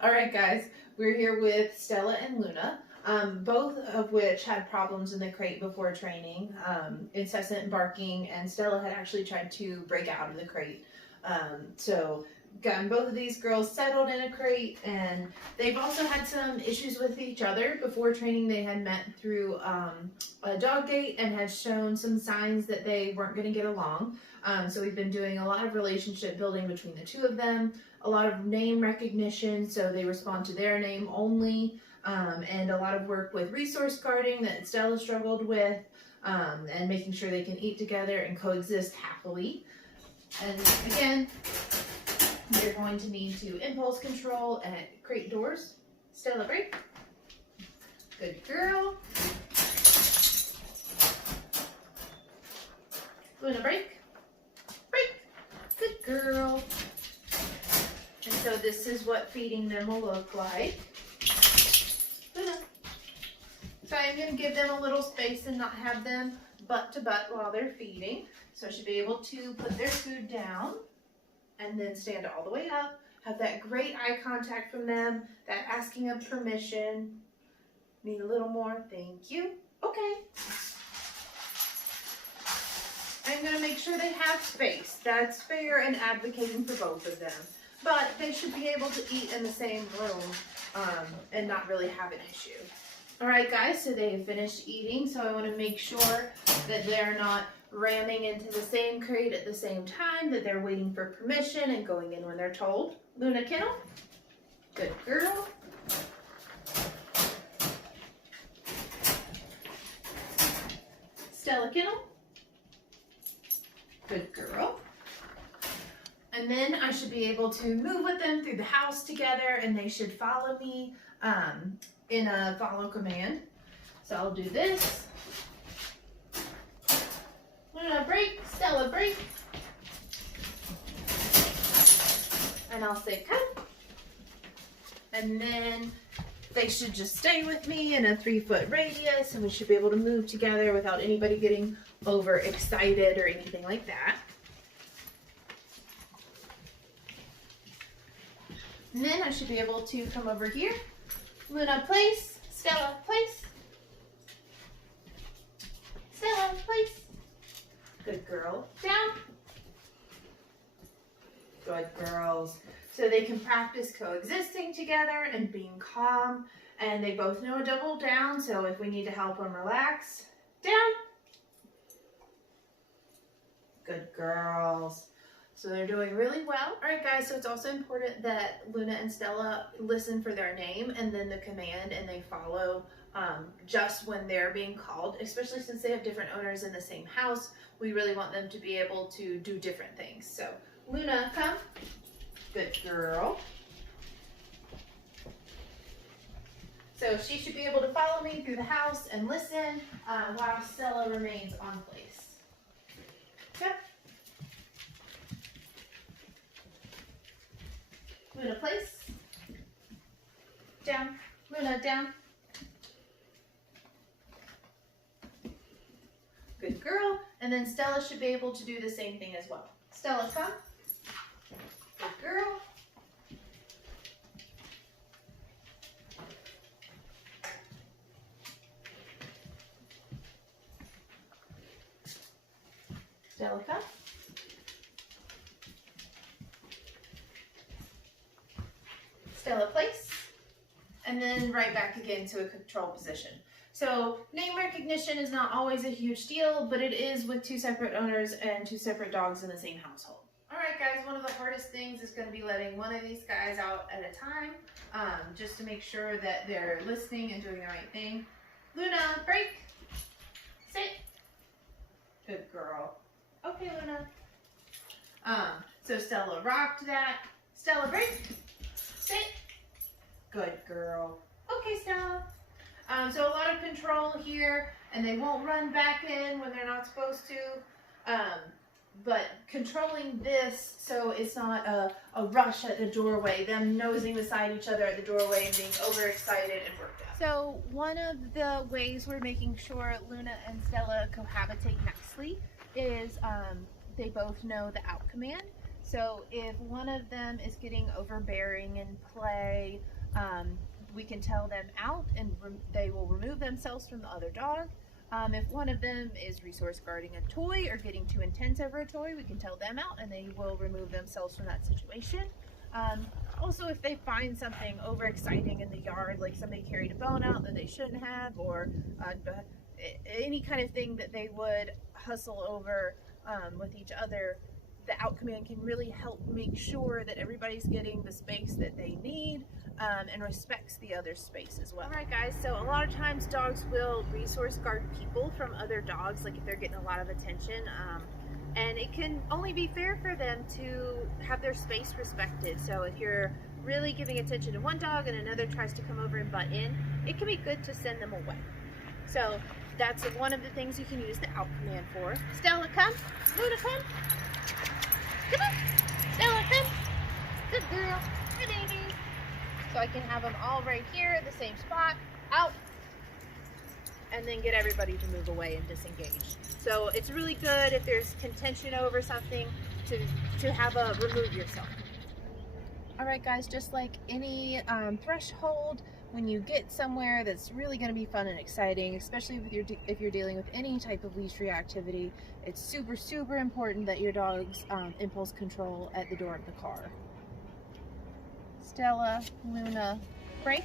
All right, guys, we're here with Stella and Luna, both of which had problems in the crate before training, incessant barking, and Stella had actually tried to break out of the crate. So gotten both of these girls settled in a crate, and they've also had some issues with each other. Before training, they had met through a dog date and had shown some signs that they weren't going to get along. So we've been doing a lot of relationship building between the two of them, a lot of name recognition, so they respond to their name only, and a lot of work with resource guarding that Stella struggled with, and making sure they can eat together and coexist happily. And again, you're going to need to impulse control and crate doors. Stella, break. Good girl. Luna, break. Break. Good girl. And so this is what feeding them will look like. Luna. So I'm going to give them a little space and not have them butt to butt while they're feeding. So I should be able to put their food down and then stand all the way up. Have that great eye contact from them, that asking of permission. Need a little more, thank you. Okay. I'm gonna make sure they have space. That's fair and advocating for both of them. But they should be able to eat in the same room and not really have an issue. All right, guys, so they have finished eating, so I wanna make sure that they're not ramming into the same crate at the same time, that they're waiting for permission and going in when they're told. Luna, kennel. Good girl. Stella, kennel. Good girl. And then I should be able to move with them through the house together, and they should follow me in a follow command. So I'll do this. Luna, break. Stella, break. And I'll say come. And then they should just stay with me in a 3-foot radius, and we should be able to move together without anybody getting overexcited or anything like that. And then I should be able to come over here. Luna, place. Stella, place. Stella, place. Good girl. Down. Good girls. So they can practice coexisting together and being calm. And they both know a double down, so if we need to help them relax, down. Good girls. So they're doing really well. All right, guys, so it's also important that Luna and Stella listen for their name and then the command, and they follow just when they're being called, especially since they have different owners in the same house. We really want them to be able to do different things. So Luna, come. Good girl. So she should be able to follow me through the house and listen while Stella remains on place. Okay. Luna, place. Down. Luna, down. Good girl. And then Stella should be able to do the same thing as well. Stella, come. Good girl. Stella, come. Stella, place. And then right back again to a control position. So name recognition is not always a huge deal, but it is with 2 separate owners and 2 separate dogs in the same household. All right, guys, one of the hardest things is going to be letting one of these guys out at a time, just to make sure that they're listening and doing the right thing. Luna, break. Sit. Good girl. Okay, Luna. So Stella rocked that. Stella, break. Sit. Good girl. Okay, Stella. So a lot of control here, and they won't run back in when they're not supposed to. But controlling this so it's not a rush at the doorway, them nosing beside each other at the doorway and being overexcited and worked out. So one of the ways we're making sure Luna and Stella cohabitate nicely is they both know the out command. So if one of them is getting overbearing in play, we can tell them out and they will remove themselves from the other dog. If one of them is resource guarding a toy or getting too intense over a toy, we can tell them out and they will remove themselves from that situation. Also, if they find something overexciting in the yard, like somebody carried a bone out that they shouldn't have, or any kind of thing that they would hustle over with each other, the out command can really help make sure that everybody's getting the space that they need and respects the other space as well. All right, guys, so a lot of times dogs will resource guard people from other dogs, like if they're getting a lot of attention. And it can only be fair for them to have their space respected. So if you're really giving attention to one dog and another tries to come over and butt in, it can be good to send them away. So that's one of the things you can use the out command for. Stella, come. Luna, come. Come on. Stella, come. Good girl. Good baby. So I can have them all right here at the same spot. Out. And then get everybody to move away and disengage. So it's really good if there's contention over something to have a remove yourself. All right, guys, just like any threshold, when you get somewhere that's really going to be fun and exciting, especially if you're dealing with any type of leash reactivity, it's super, super important that your dog's impulse control at the door of the car. Stella, Luna, break.